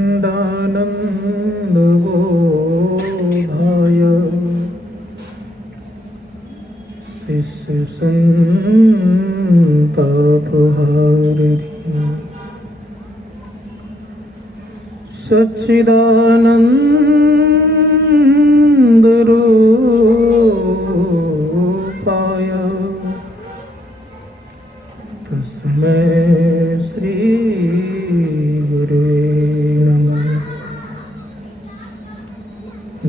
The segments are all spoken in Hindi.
अखंडानंद बोधाय शिष्य संतापहारिणे सच्चिदानंद रूपाय तस्मै श्री गुरुवे नमः।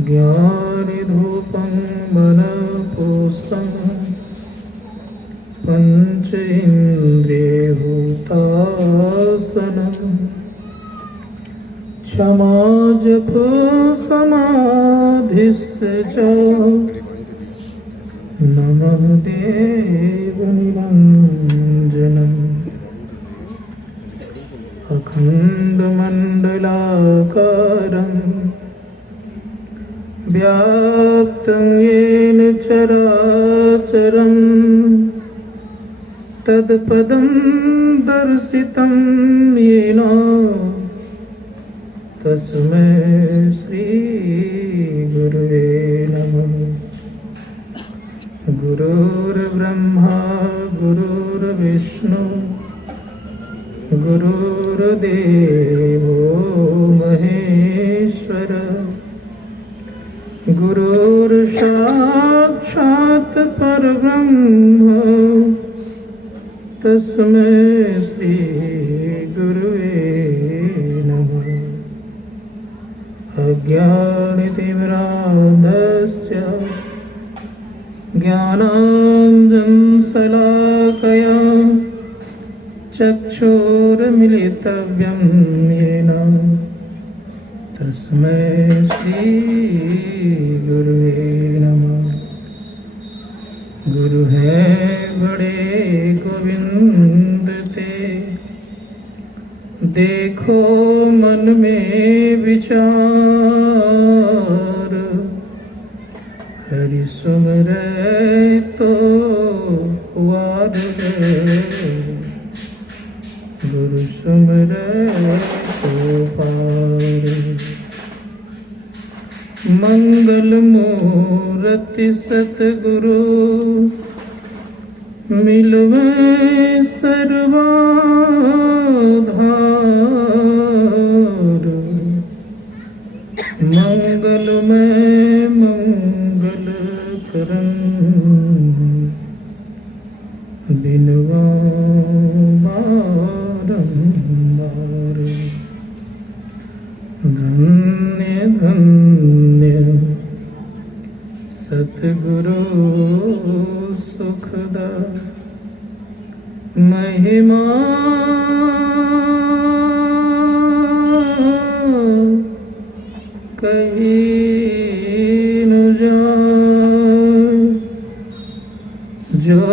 ज्ञानधूपं मनःपुष्पं पंच इंद्रियभूतासनं क्षमाजप समाधिस्य च नमः देवनिरञ्जनम् अखण्डमण्डलाकारं व्याप्तं येन चराचरं तत्पदं दर्शितं येन तस्मै श्री गुरुवे नमः। गुरुर्ब्रह्मा गुरुर्विष्णु गुरुर्देवो महेश्वर गुरुर्साक्षात् परब्रह्म तस्मै श्री गुरुवे नमः। अज्ञानतिमिरान्धस्य ज्ञानाञ्जनशलाकया चक्षुरुन्मीलितं येन तस्मै श्री गुरुवे नमः। गुरु है बड़े गोविंद ते देखो मन में विचार हरि सुमरै तो वार गुरु सुमरै तो पार। मंगल मूर्ति सतगुरु मिलवे सर्वाधार मंगल में मंगल करन बिनवा बारंबार। धन्य धन्य सतगुरु सुखदा महिमा कहीं न जाए जो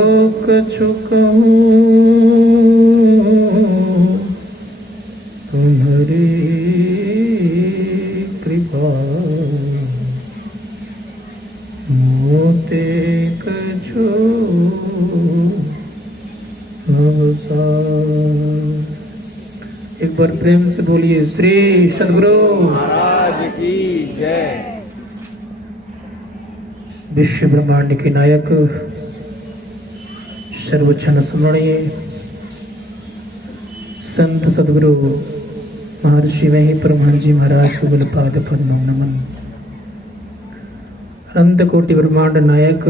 कछु कहूँ तुम्हारी कृपा मोते कछु एक बार प्रेम से बोलिए श्री सद्गुरु महाराज की जय। विश्व ब्रह्मांड के नायक सर्वोच्च स्मरणीय संत सद्गुरु महर्षि वही परमहंस जी महाराज को गुलपाद पद्म नमन। अनंत कोटि ब्रह्मांड नायक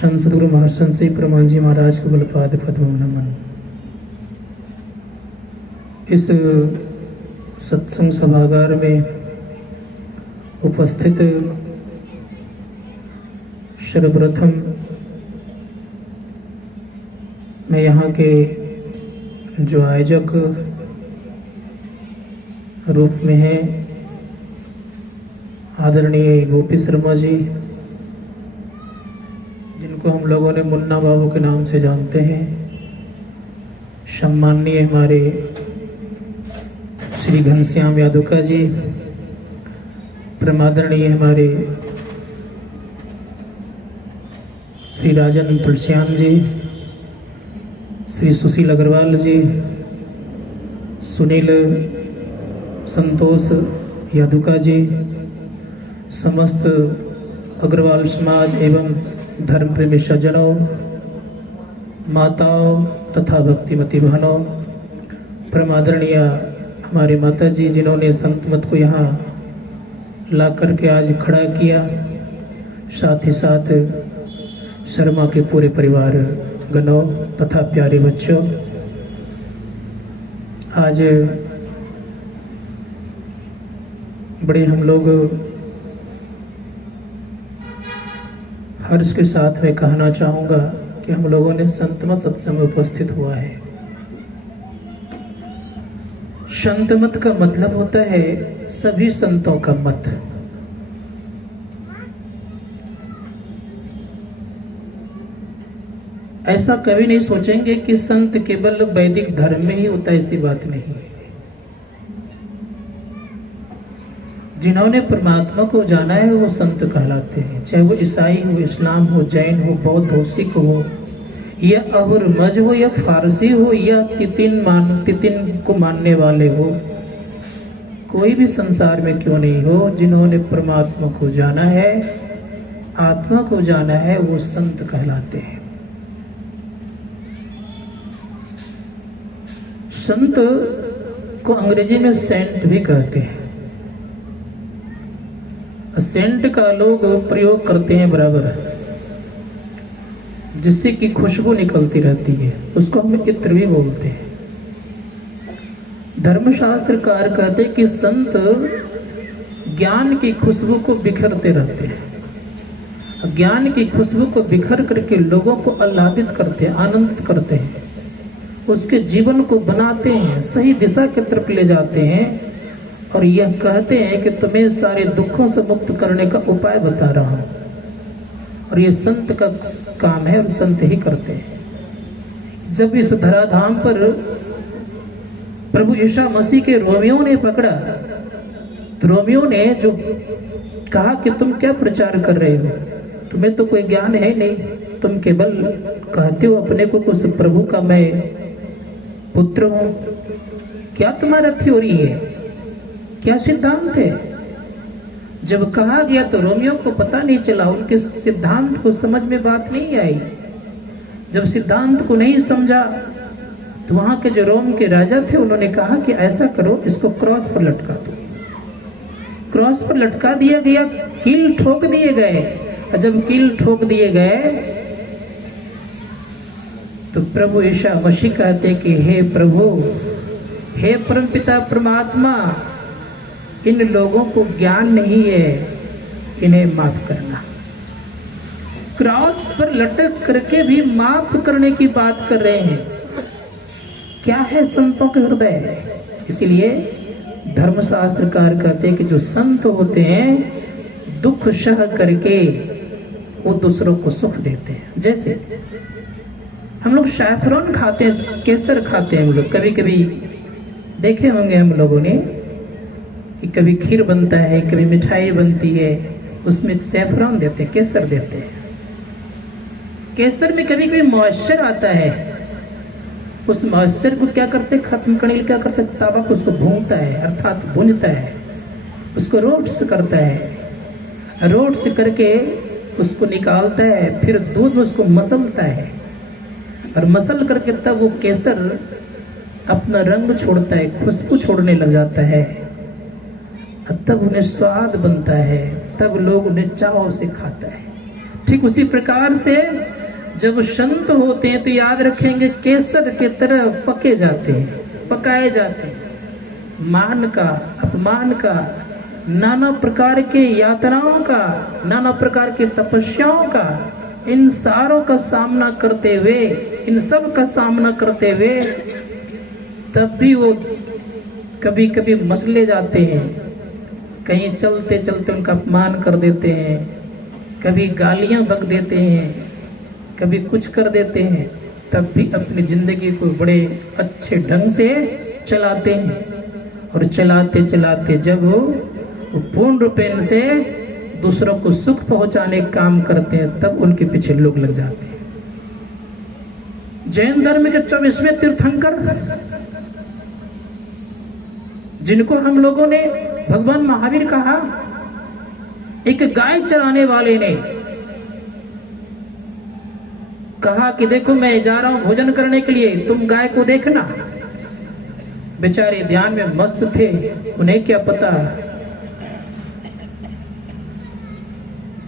संत सद्गुरु महर्षि परमहंस जी महाराज को गुलपाद पद्म नमन। इस सत्संग सभागार में उपस्थित सर्वप्रथम मैं यहाँ के जो आयोजक रूप में हैं आदरणीय गोपी शर्मा जी, जिनको हम लोगों ने मुन्ना बाबू के नाम से जानते हैं, सम्माननीय हमारे श्री घनश्याम यादुका जी, प्रमादरणीय हमारे श्री राजन तुलसियान जी, श्री सुशील अग्रवाल जी, सुनील संतोष यादुका जी, समस्त अग्रवाल समाज एवं धर्म प्रेमी सज्जनों, माताओं तथा भक्तिमती बहनों, परम आदरणीय हमारे माता जी जिन्होंने संत मत को यहाँ ला करके आज खड़ा किया, साथ ही साथ शर्मा के पूरे परिवार गणों तथा प्यारे बच्चों, आज बड़े हम लोग हर्ष के साथ मैं कहना चाहूँगा कि हम लोगों ने संत मत सत्संग में उपस्थित हुआ है। संत मत का मतलब होता है सभी संतों का मत। ऐसा कभी नहीं सोचेंगे कि संत केवल वैदिक धर्म में ही होता है, ऐसी बात नहीं। जिन्होंने परमात्मा को जाना है वो संत कहलाते हैं, चाहे वो ईसाई हो, इस्लाम हो, जैन हो, बौद्ध हो, सिख हो, या अवरमज हो, या फारसी हो, या तितिन को मानने वाले हो, कोई भी संसार में क्यों नहीं हो, जिन्होंने परमात्मा को जाना है, आत्मा को जाना है, वो संत कहलाते हैं। संत को अंग्रेजी में सेंट भी कहते हैं। सेंट का लोग प्रयोग करते हैं बराबर, जिससे कि खुशबू निकलती रहती है, उसको हम इत्र भी बोलते हैं। धर्मशास्त्रकार कहते हैं कि संत ज्ञान की खुशबू को बिखरते रहते हैं, ज्ञान की खुशबू को बिखर करके लोगों को आह्लादित करते हैं, आनंदित करते हैं, उसके जीवन को बनाते हैं, सही दिशा की तरफ ले जाते हैं, और यह कहते हैं कि तुम्हें सारे दुखों से मुक्त करने का उपाय बता रहा हूं। और ये संत का काम है और संत ही करते हैं। जब इस धराधाम पर प्रभु यीशु मसीह के रोमियो ने पकड़ा, तो रोमियो ने जो कहा कि तुम क्या प्रचार कर रहे हो, तुम्हें तो कोई ज्ञान है नहीं, तुम केवल कहते हो अपने को उस प्रभु का मैं पुत्र हूं, क्या तुम्हारा थ्योरी है, क्या सिद्धांत है। जब कहा गया तो रोमियो को पता नहीं चला, उनके सिद्धांत को समझ में बात नहीं आई। जब सिद्धांत को नहीं समझा तो वहां के जो रोम के राजा थे उन्होंने कहा कि ऐसा करो, इसको क्रॉस पर लटका दो। क्रॉस पर लटका दिया गया, कील ठोक दिए गए। और जब कील ठोक दिए गए तो प्रभु यीशु मसीह कहते कि हे प्रभु, हे परमपिता परमात्मा, इन लोगों को ज्ञान नहीं है, इन्हें माफ करना। क्रॉस पर लटक करके भी माफ करने की बात कर रहे हैं। क्या है संतों के हृदय। इसीलिए धर्मशास्त्रकार कहते हैं कि जो संत होते हैं दुख सह करके वो दूसरों को सुख देते हैं। जैसे हम लोग सैफरन खाते हैं, केसर खाते हैं हम लोग, कभी कभी देखे होंगे हम लोगों ने कि कभी खीर बनता है, कभी मिठाई बनती है, उसमें सैफरन देते हैं, केसर देते हैं। केसर में कभी कभी मॉइस्चर आता है, उस मॉइस्चर को क्या करते, खत्म करने के लिए क्या करते, तावा को उसको भूनता है, अर्थात भूनता है, उसको रोस्ट करता है, रोस्ट करके उसको निकालता है, फिर दूध में उसको मसलता है, और मसल करके तब वो केसर अपना रंग छोड़ता है, खुशबू छोड़ने लग जाता है, तब उन्हें स्वाद बनता है, तब लोग उन्हें चाव से खाता है। ठीक उसी प्रकार से जब संत होते हैं तो याद रखेंगे केसर के तरह पके जाते हैं, पकाए जाते हैं। मान का, अपमान का, नाना प्रकार के यातनाओं का, नाना प्रकार के तपस्याओं का, इन सारों का सामना करते हुए, इन सब का सामना करते हुए तब भी वो कभी कभी मसले जाते हैं, कहीं चलते चलते उनका अपमान कर देते हैं, कभी गालियां बक देते हैं, कभी कुछ कर देते हैं, तब भी अपनी जिंदगी को बड़े अच्छे ढंग से चलाते हैं। और चलाते चलाते जब वो पूर्ण रूपेण से दूसरों को सुख पहुंचाने का काम करते हैं तब उनके पीछे लोग लग जाते हैं। जैन धर्म के 24वें तीर्थंकर जिनको हम लोगों ने भगवान महावीर कहा, एक गाय चराने वाले ने कहा कि देखो मैं जा रहा हूं भोजन करने के लिए, तुम गाय को देखना। बेचारे ध्यान में मस्त थे, उन्हें क्या पता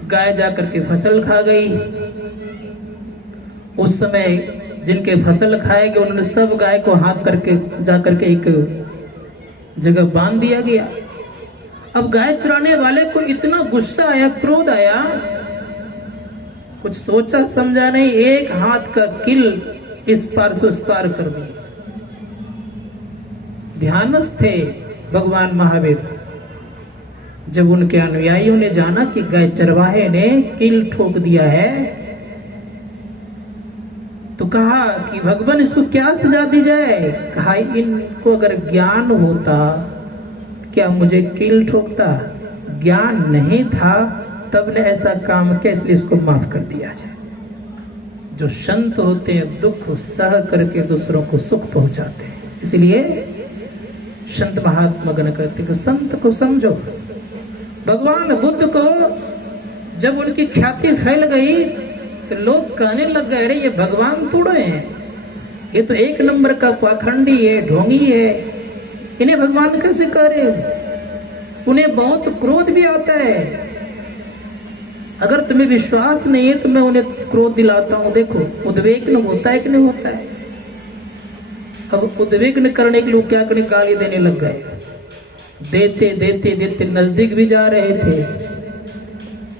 गाय जाकर के फसल खा गई। उस समय जिनके फसल खाएंगे उन्होंने सब गाय को हाथ करके जाकर के एक जगह बांध दिया गया। अब गाय चराने वाले को इतना गुस्सा आया, क्रोध आया, कुछ सोचा समझा नहीं, एक हाथ का किल इस पार से उस पार कर दिया। ध्यानस्थ थे भगवान महावीर। जब उनके अनुयायियों ने जाना कि गाय चरवाहे ने किल ठोक दिया है, तो कहा कि भगवान इसको क्या सजा दी जाए। कहा इनको अगर ज्ञान होता क्या मुझे किल ठोकता, ज्ञान नहीं था तब ने ऐसा काम किया, इसलिए इसको माफ कर दिया जाए। जो संत होते हैं दुख सह करके दूसरों को सुख पहुंचाते हैं, इसलिए संत महात्मा गण कहते हैं कि संत को समझो। भगवान बुद्ध को जब उनकी ख्याति फैल गई तो लोग कहने लग गए, अरे ये भगवान थोड़े हैं, ये तो एक नंबर का पाखंडी है, ढोंगी है, इन्हें भगवान कैसे कह रहे हो। उन्हें बहुत क्रोध भी आता है। अगर तुम्हें विश्वास नहीं है तो मैं उन्हें क्रोध दिलाता हूं, देखो उद्वेग होता है कि नहीं होता है। अब उद्वेग करने के लिए क्या करने, गाली देने लग गए। देते देते देते नजदीक भी जा रहे थे,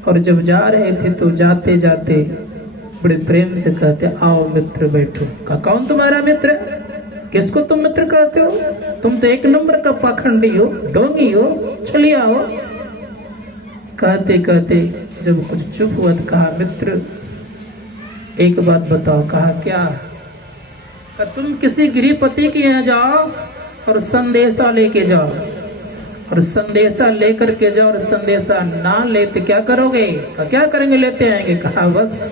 और जब जा रहे थे तो जाते जाते बड़े प्रेम से कहते, आओ मित्र बैठो। कहा कौन तुम्हारा मित्र, किसको तुम मित्र कहते हो, तुम तो एक नंबर का पाखंडी हो, ढोंगी हो, छलिया हो। कहते कहते जब कुछ चुप हुआ तो कहा, मित्र एक बात बताओ। कहा क्या। कहा तुम किसी गृहपति के यहाँ जाओ और संदेशा लेके जाओ, और संदेशा लेकर के जाओ, और संदेशा ना लेते क्या करोगे। कहा क्या करेंगे, लेते आएंगे। कहा बस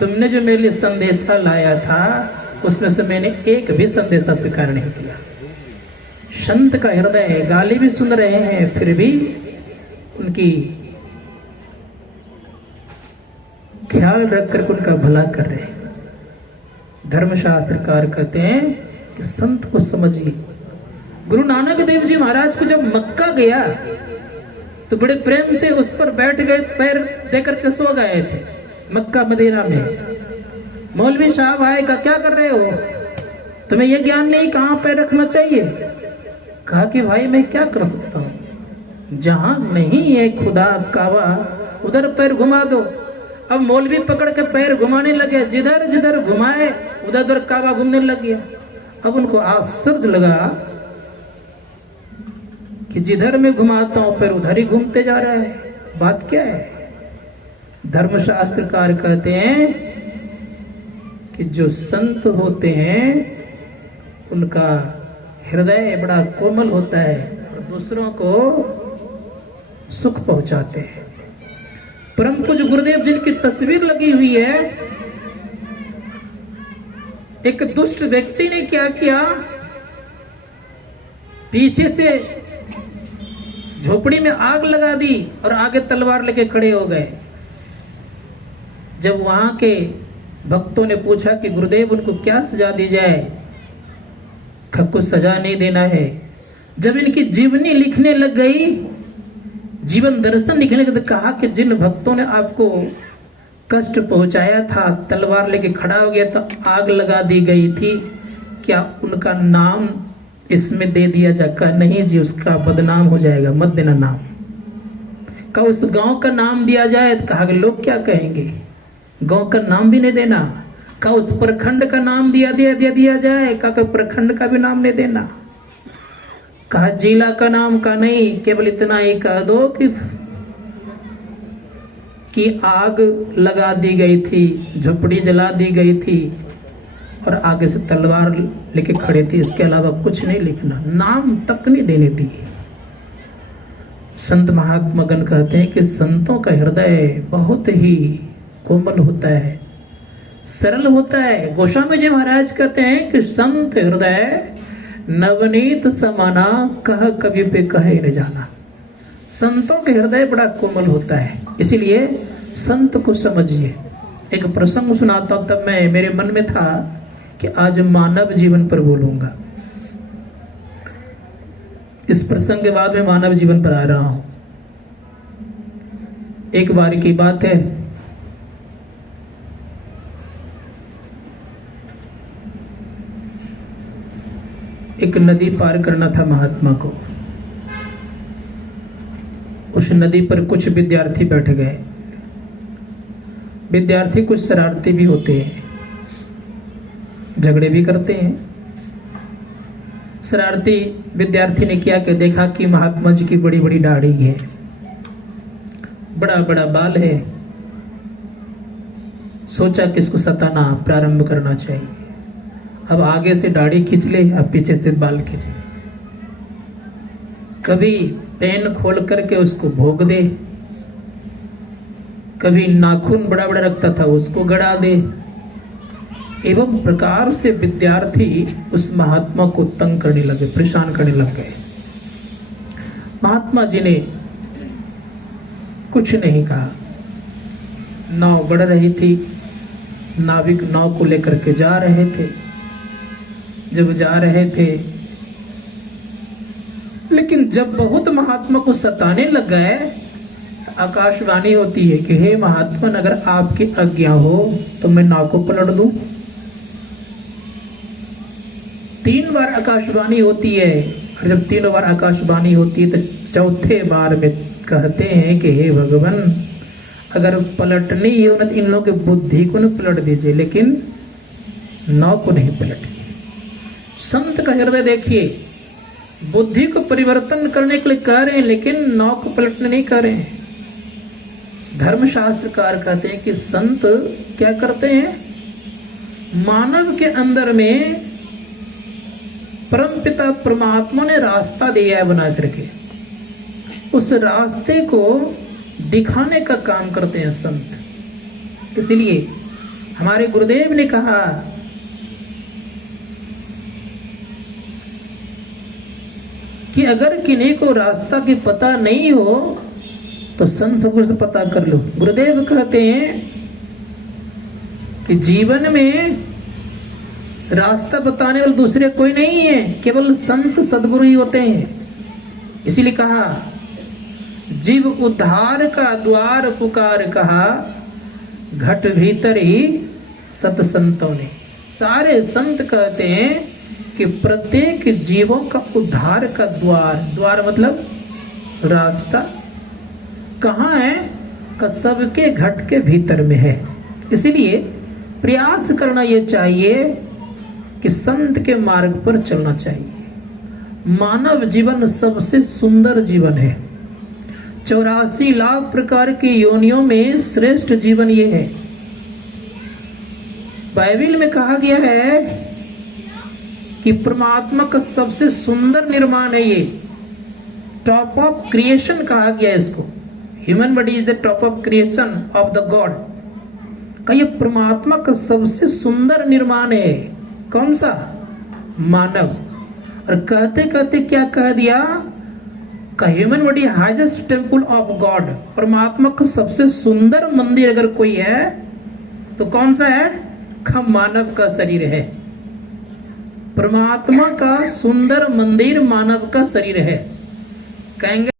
तुमने जो मेरे लिए संदेशा लाया था उसमें से मैंने एक भी संदेशा स्वीकार नहीं किया। संत का हृदय है, गाली भी सुन रहे हैं फिर भी उनकी ख्याल रखकर उनका भला कर रहे हैं। धर्मशास्त्रकार कहते हैं कि संत को समझिए। गुरु नानक देव जी महाराज को जब मक्का गया तो बड़े प्रेम से उस पर बैठ गए, पैर देकर के सो गए थे मक्का मदीना में। मौलवी साहब आए, का क्या कर रहे हो, तुम्हें यह ज्ञान नहीं कहां पैर रखना चाहिए। कहा कि भाई मैं क्या कर सकता हूं, जहां नहीं है खुदा काबा उधर पैर घुमा दो। अब मौलवी पकड़ के पैर घुमाने लगे, जिधर जिधर घुमाए उधर उधर काबा घूमने लग गया। अब उनको आश्चर्य लगा कि जिधर मैं घुमाता हूं पैर उधर ही घूमते जा रहा है, बात क्या है। धर्मशास्त्रकार कहते हैं कि जो संत होते हैं उनका हृदय बड़ा कोमल होता है और दूसरों को सुख पहुंचाते हैं। परम पूज्य गुरुदेव जिनकी तस्वीर लगी हुई है, एक दुष्ट व्यक्ति ने क्या किया, पीछे से झोपड़ी में आग लगा दी और आगे तलवार लेके खड़े हो गए। जब वहां के भक्तों ने पूछा कि गुरुदेव उनको क्या सजा दी जाए, कुछ सजा नहीं देना है। जब इनकी जीवनी लिखने लग गई, जीवन दर्शन लिखने लगे, तो कहा कि जिन भक्तों ने आपको कष्ट पहुंचाया था, तलवार लेके खड़ा हो गया तो आग लगा दी गई थी, क्या उनका नाम इसमें दे दिया जाए। कहा नहीं जी, उसका बदनाम हो जाएगा, मत देना नाम। कहा उस गांव का नाम दिया जाए। तो कहा कि लोग क्या कहेंगे, गांव का नाम भी नहीं देना। कहा उस प्रखंड का नाम दिया जाए। कहा प्रखंड का भी नाम नहीं देना। कहा जिला का नाम का नहीं, केवल इतना ही कह दो कि आग लगा दी गई थी, झोपड़ी जला दी गई थी और आगे से तलवार लेके खड़े थे, इसके अलावा कुछ नहीं लिखना, नाम तक नहीं देने दी। संत महात्मागण कहते हैं कि संतों का हृदय बहुत ही कोमल होता है, सरल होता है। गोस्वामी जी महाराज कहते हैं कि संत हृदय नवनीत समाना, कह कभी पे कहे न जाना। संतों के हृदय बड़ा कोमल होता है, इसीलिए संत को समझिए। एक प्रसंग सुनाता हूं, तब मैं मेरे मन में था कि आज मानव जीवन पर बोलूंगा। इस प्रसंग के बाद मैं मानव जीवन पर आ रहा हूं। एक बार की बात है, एक नदी पार करना था महात्मा को। उस नदी पर कुछ विद्यार्थी बैठ गए। विद्यार्थी कुछ शरारती भी होते हैं, झगड़े भी करते हैं। शरारती विद्यार्थी ने क्या कि देखा कि महात्मा जी की बड़ी बड़ी दाढ़ी है, बड़ा बड़ा बाल है। सोचा कि इसको सताना प्रारंभ करना चाहिए। अब आगे से दाढ़ी खींच ले, अब पीछे से बाल खींच ले। कभी पेन खोल करके उसको भोग दे, कभी नाखून बड़ा बड़ा रखता था उसको गड़ा दे। एवं प्रकार से विद्यार्थी उस महात्मा को तंग करने लगे, परेशान करने लग गए। महात्मा जी ने कुछ नहीं कहा। नाव बढ़ रही थी, नाविक नाव को लेकर के जा रहे थे। जब जा रहे थे, लेकिन जब बहुत महात्मा को सताने लग गए, आकाशवाणी होती है कि हे महात्मा, अगर आपकी आज्ञा हो तो मैं नाव को पलट दूं। 3 बार आकाशवाणी होती है, और जब 3 बार आकाशवाणी होती है तो चौथे बार में कहते हैं कि हे भगवान, अगर पलटनी ही हो तो इन लोगों की बुद्धि को न पलट दीजिए, लेकिन नाव को नहीं पलटिए। संत का हृदय देखिए, बुद्धि को परिवर्तन करने के लिए कह रहे हैं, लेकिन नाव को पलटने नहीं कर रहे हैं। धर्मशास्त्रकार कहते हैं कि संत क्या करते हैं, मानव के अंदर में परमपिता परमात्मा ने रास्ता दिया है बना करके, उस रास्ते को दिखाने का काम करते हैं संत। इसलिए हमारे गुरुदेव ने कहा कि अगर किन्हीं को रास्ता की पता नहीं हो तो संत सदगुरु से पता कर लो। गुरुदेव कहते हैं कि जीवन में रास्ता बताने वाले दूसरे कोई नहीं है, केवल संत सदगुरु ही होते हैं। इसीलिए कहा, जीव उद्धार का द्वार पुकार कहा, घट भीतर ही सत संतों ने। सारे संत कहते हैं कि प्रत्येक जीवों का उद्धार का द्वार मतलब रास्ता कहाँ है, का सबके घट के भीतर में है। इसीलिए प्रयास करना यह चाहिए कि संत के मार्ग पर चलना चाहिए। मानव जीवन सबसे सुंदर जीवन है। 84 लाख प्रकार की योनियों में श्रेष्ठ जीवन ये है। बाइबल में कहा गया है कि परमात्मा का सबसे सुंदर निर्माण है ये, टॉप ऑफ क्रिएशन कहा गया है इसको। Human body is the top of creation of the God का ये परमात्मा का सबसे सुंदर निर्माण है। कौन सा? मानव। और कहते कहते क्या कह दिया का human body highest temple of God. परमात्मा का सबसे सुंदर मंदिर अगर कोई है तो कौन सा है? का मानव का शरीर है। परमात्मा का सुंदर मंदिर मानव का शरीर है। कहेंगे